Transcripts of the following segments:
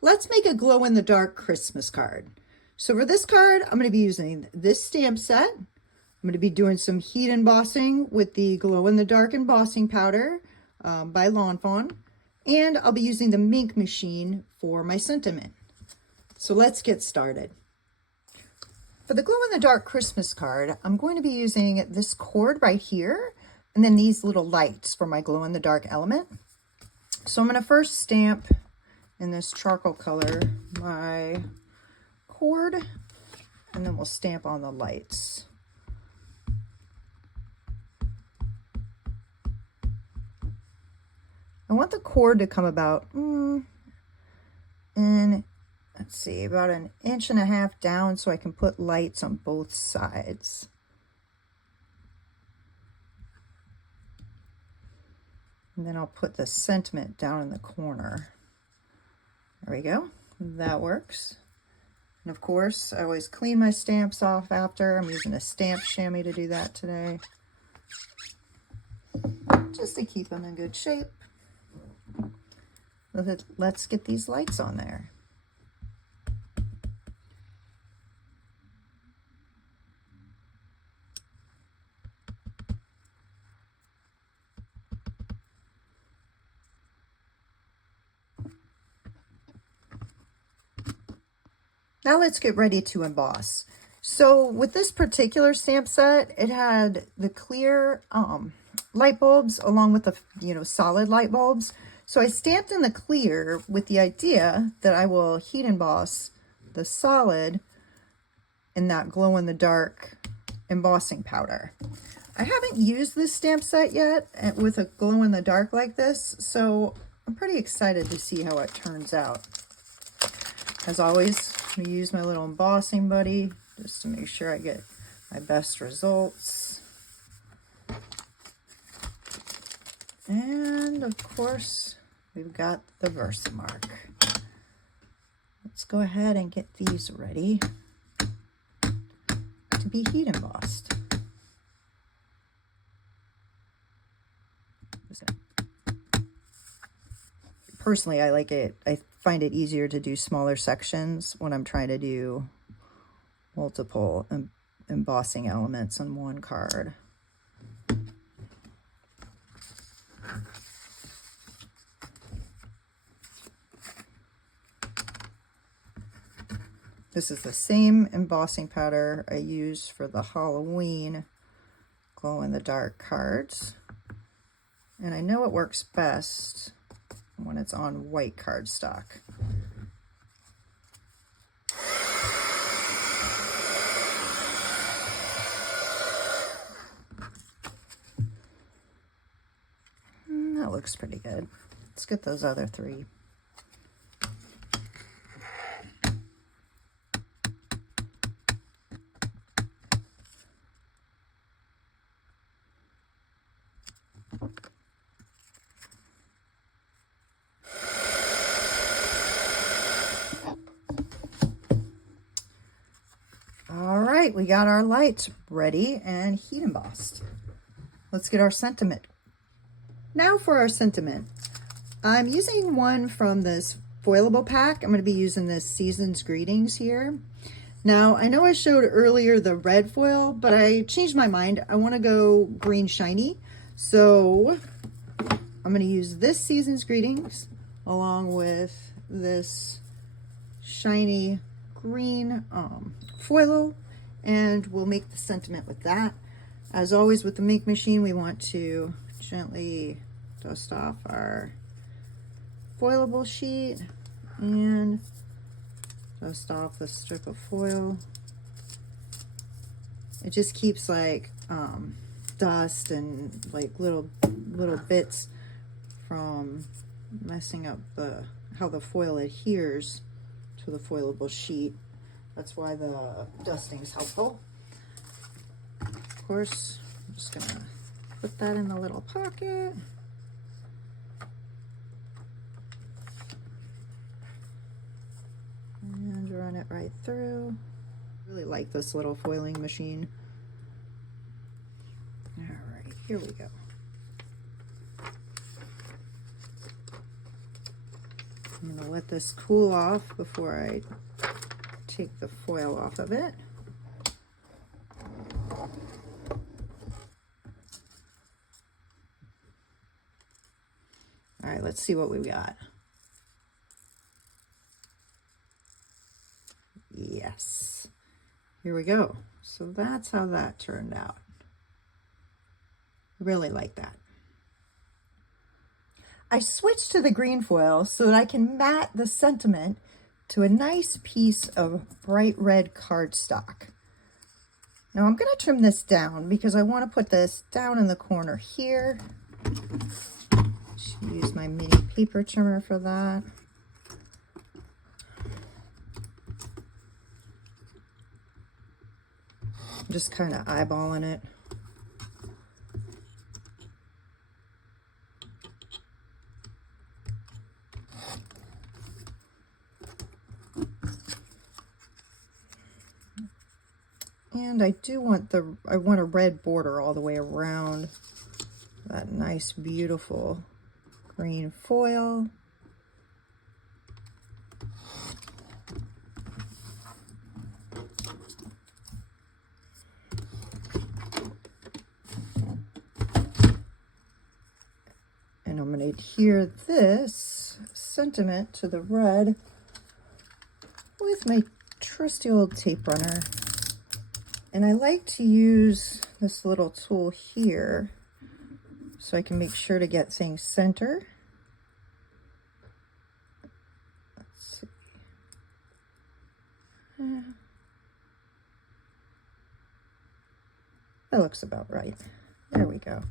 Let's make a glow-in-the-dark Christmas card. So for this card, I'm going to be using this stamp set. I'm going to be doing some heat embossing with the glow-in-the-dark embossing powder by Lawn Fawn. And I'll be using the Mink machine for my sentiment. So let's get started. For the glow-in-the-dark Christmas card, I'm going to be using this cord right here, and then these little lights for my glow-in-the-dark element. So I'm going to first stamp in this charcoal color my cord, and then we'll stamp on the lights. I want the cord to come about, and let's see, about 1.5 inches down so I can put lights on both sides. And then I'll put the sentiment down in the corner. There we go, that works. And of course, I always clean my stamps off after. I'm using a stamp chamois to do that today, just to keep them in good shape. Let's get these lights on there. Now let's get ready to emboss. So with this particular stamp set, it had the clear light bulbs along with the solid light bulbs. So I stamped in the clear with the idea that I will heat emboss the solid in that glow-in-the-dark embossing powder. I haven't used this stamp set yet with a glow-in-the-dark like this, so I'm pretty excited to see how it turns out. As always, I'm going to use my little embossing buddy just to make sure I get my best results. And of course, we've got the Versamark. Let's go ahead and get these ready to be heat embossed. Personally, I like it. I find it easier to do smaller sections when I'm trying to do multiple embossing elements on one card. This is the same embossing powder I use for the Halloween glow-in-the-dark cards. And I know it works best when it's on white cardstock. That looks pretty good. Let's get those other three. All right, we got our lights ready and heat embossed. Let's get our sentiment. Now for our sentiment. I'm using one from this foilable pack. I'm going to be using this Season's Greetings here. Now, I know I showed earlier the red foil, but I changed my mind. I want to go green shiny. So I'm going to use this Season's Greetings along with this shiny green foil, and we'll make the sentiment with that. As always with the Mink machine, we want to gently dust off our foilable sheet and dust off the strip of foil. It just keeps like dust and like little bits from messing up how the foil adheres to the foilable sheet. That's why the dusting is helpful. Of course, I'm just gonna put that in the little pocket. And run it right through. Really like this little foiling machine. All right, here we go. I'm gonna let this cool off before I take the foil off of it. All right, let's see what we've got. Yes, here we go. So that's how that turned out. Really like that. I switched to the green foil so that I can mat the sentiment to a nice piece of bright red cardstock. Now I'm going to trim this down because I want to put this down in the corner here. Should use my mini paper trimmer for that. I'm just kind of eyeballing it. And I do want I want a red border all the way around that nice, beautiful green foil. And I'm going to adhere this sentiment to the red with my trusty old tape runner. And I like to use this little tool here so I can make sure to get things center. Let's see. That looks about right. There we go.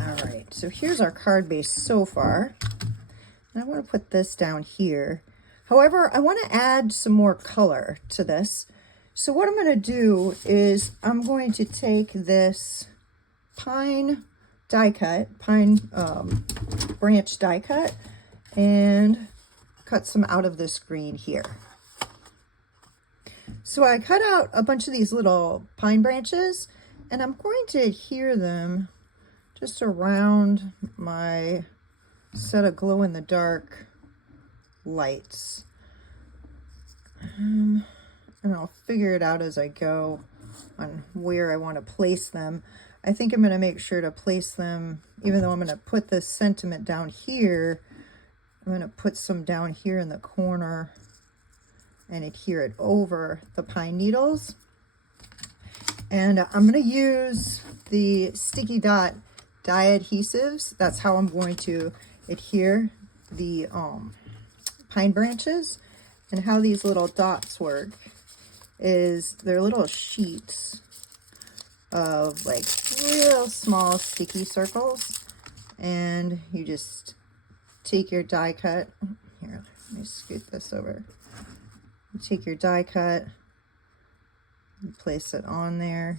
All right, so here's our card base so far. And I want to put this down here. However, I want to add some more color to this. So what I'm going to do is I'm going to take this pine die cut, pine branch die cut, and cut some out of this green here. So I cut out a bunch of these little pine branches, and I'm going to adhere them just around my set of glow-in-the-dark lights. And I'll figure it out as I go on where I want to place them. I think I'm going to make sure to place them, even though I'm going to put this sentiment down here, I'm going to put some down here in the corner and adhere it over the pine needles. And I'm going to use the sticky dot dye adhesives. That's how I'm going to adhere the pine branches. And how these little dots work is they're little sheets of like real small sticky circles, and you just take your die cut here, let me scoot this over. You take your die cut, you place it on there,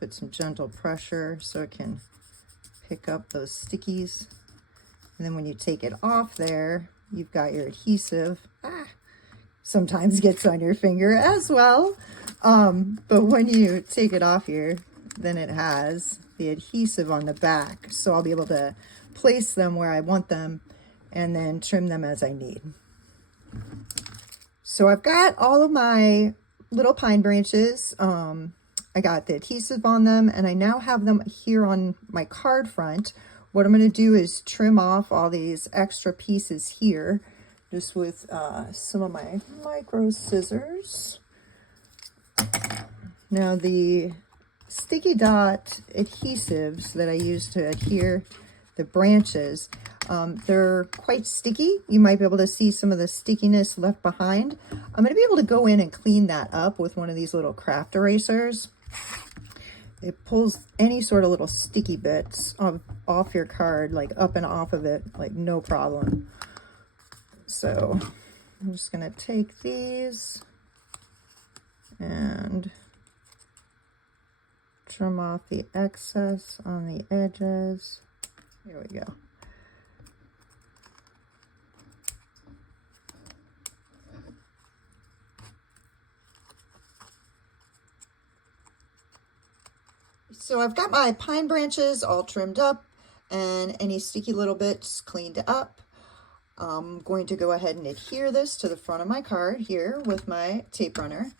put some gentle pressure so it can pick up those stickies, and then when you take it off there, you've got your adhesive. Sometimes gets on your finger as well. But when you take it off here, then it has the adhesive on the back. So I'll be able to place them where I want them and then trim them as I need. So I've got all of my little pine branches. I got the adhesive on them, and I now have them here on my card front. What I'm going to do is trim off all these extra pieces here, just with some of my micro scissors. Now the sticky dot adhesives that I use to adhere the branches, they're quite sticky. You might be able to see some of the stickiness left behind. I'm going to be able to go in and clean that up with one of these little craft erasers. It pulls any sort of little sticky bits off your card, like up and off of it, like no problem. So I'm just going to take these and trim off the excess on the edges. Here we go. So I've got my pine branches all trimmed up and any sticky little bits cleaned up. I'm going to go ahead and adhere this to the front of my card here with my tape runner.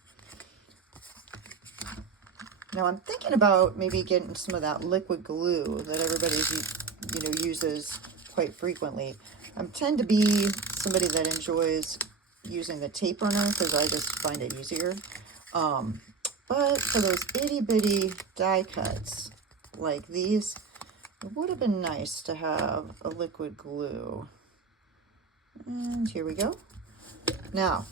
Now I'm thinking about maybe getting some of that liquid glue that everybody uses quite frequently. I tend to be somebody that enjoys using the tape runner because I just find it easier. But for those itty bitty die cuts like these, it would have been nice to have a liquid glue. And here we go. Now,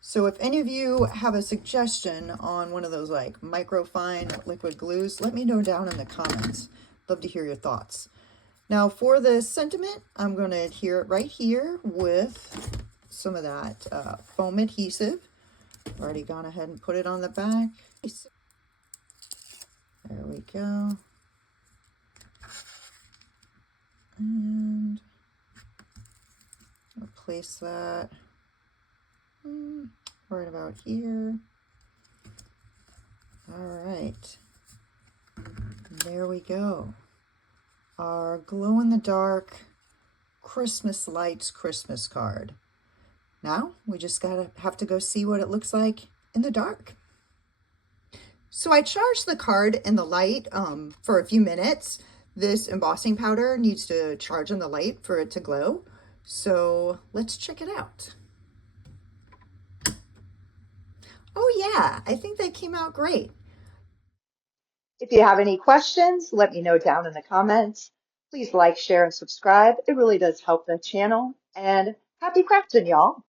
so if any of you have a suggestion on one of those like microfine liquid glues, let me know down in the comments. Love to hear your thoughts. Now for the sentiment, I'm going to adhere it right here with some of that foam adhesive. I've already gone ahead and put it on the back. There we go. And I'll place that right about here. All right. There we go. Our glow-in-the-dark Christmas lights Christmas card. Now we just have to go see what it looks like in the dark. So I charged the card in the light for a few minutes. This embossing powder needs to charge in the light for it to glow. So let's check it out. Oh yeah, I think they came out great. If you have any questions, let me know down in the comments. Please like, share, and subscribe. It really does help the channel. And happy crafting, y'all.